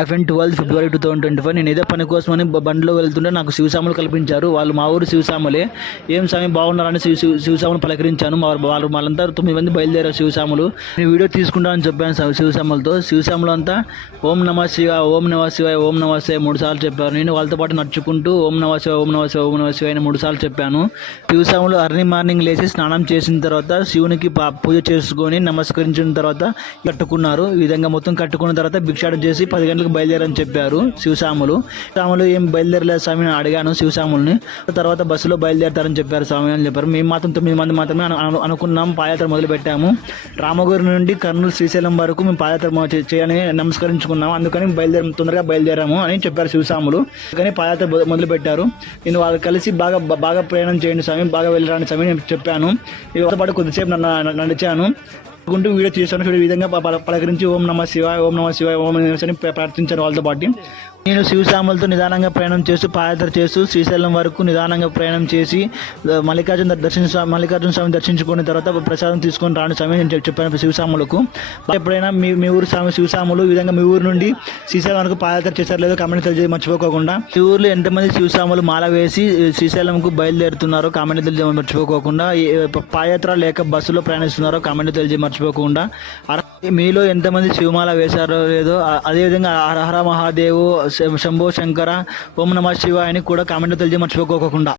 Friend 12 ఫిబ్రవరి 2025 నేను ఏదో పని కోసమని బండిలో వెళ్తుంటే నాకు శివసాములు కల్పించారు. వాళ్ళు మా ఊరు శివసాములే. ఏం స్వామి బాగున్నారని శివసాములు పలకరించాను. వాళ్ళు వాళ్ళంతా 9 మంది బయలుదేరారు శివసాములు. నేను వీడియో తీసుకుంటానని చెప్పాను శివసాములతో. శివసాములు అంతా ఓం నమ శివాయ ఓం నమ శివాయ ఓం నమ శివాయ 3 సార్లు చెప్పారు. నేను వాళ్ళతో పాటు నడుచుకుంటూ ఓం నమ శివాయ ఓం నమ శివాయ ఓం నమ శివాయ 3 సార్లు చెప్పాను. శివసాములు అర్లీ మార్నింగ్ లేచి స్నానం చేసిన తర్వాత శివునికి పూజ చేసుకొని నమస్కరించిన తర్వాత కట్టుకున్నారు. ఈ విధంగా మొత్తం కట్టుకున్న తర్వాత భిక్షాటన చేసి 10 గంటలకు బయలుదేరని చెప్పారు శివసాములు. ఏం బయలుదేరలేదు స్వామి అని అడిగాను శివసాముల్ని. తర్వాత బస్సులో బయలుదేరతారని చెప్పారు స్వామి అని చెప్పారు. మేము మాత్రం 9 మంది మాత్రమే అనుకున్నాం. పాదయాత్ర మొదలు పెట్టాము. రామగురి నుండి కర్నూలు శ్రీశైలం వరకు మేము పాదయాత్ర చేయాలని నమస్కరించుకున్నాము. అందుకని తొందరగా బయలుదేరాము అని చెప్పారు శివసాములు. కానీ పాదయాత్ర మొదలు పెట్టారు. నేను వాళ్ళు కలిసి బాగా ప్రయాణం చేయండి స్వామి, బాగా వెళ్ళరాని స్వామి నేను చెప్పాను. వాళ్ళతో పాటు కొద్దిసేపు నడిచాను. వీడియో చేశాను. ఈ విధంగా పలకరించి ఓం నమ శివాయ ఓం నమ శివాయ ఓం నమ శివాయ అని ప్రార్థించాను వాళ్ళతో పాటు. నేను శివసాములతో నిదానంగా ప్రయాణం చేస్తూ పాదయాత్ర చేస్తూ శ్రీశైలం వరకు నిదానంగా ప్రయాణం చేసి మల్లికార్జున స్వామి దర్శించుకున్న తర్వాత ప్రసాదం తీసుకొని రాని స్వామి నేను చెప్పాను శివసాములకు. ఎప్పుడైనా మీ ఊరు స్వామి శివసాములు ఈ విధంగా మీ ఊరు నుండి శ్రీశైలం వరకు పాదయాత్ర చేశారు లేదో కామెంట్ తెలియజేసి మర్చిపోకుండా. ఈ ఊర్లో ఎంతమంది శివసాములు మాల వేసి శ్రీశైలంకు బయలుదేరుతున్నారో కామెంట్ తెలియజేసి మర్చిపోకుండా. పాదయాత్ర లేక బస్సులో ప్రయాణిస్తున్నారో కామెంట్ తెలియజేసి మర్చిపోకుండా. మీలో ఎంతమంది శివమాల వేశారో లేదో అదేవిధంగా హర హర మహాదేవు శంభో శంకర ఓం నమ శివాయ అని కూడా కామెంట్ తెలియజేసి మర్చిపోకుండా.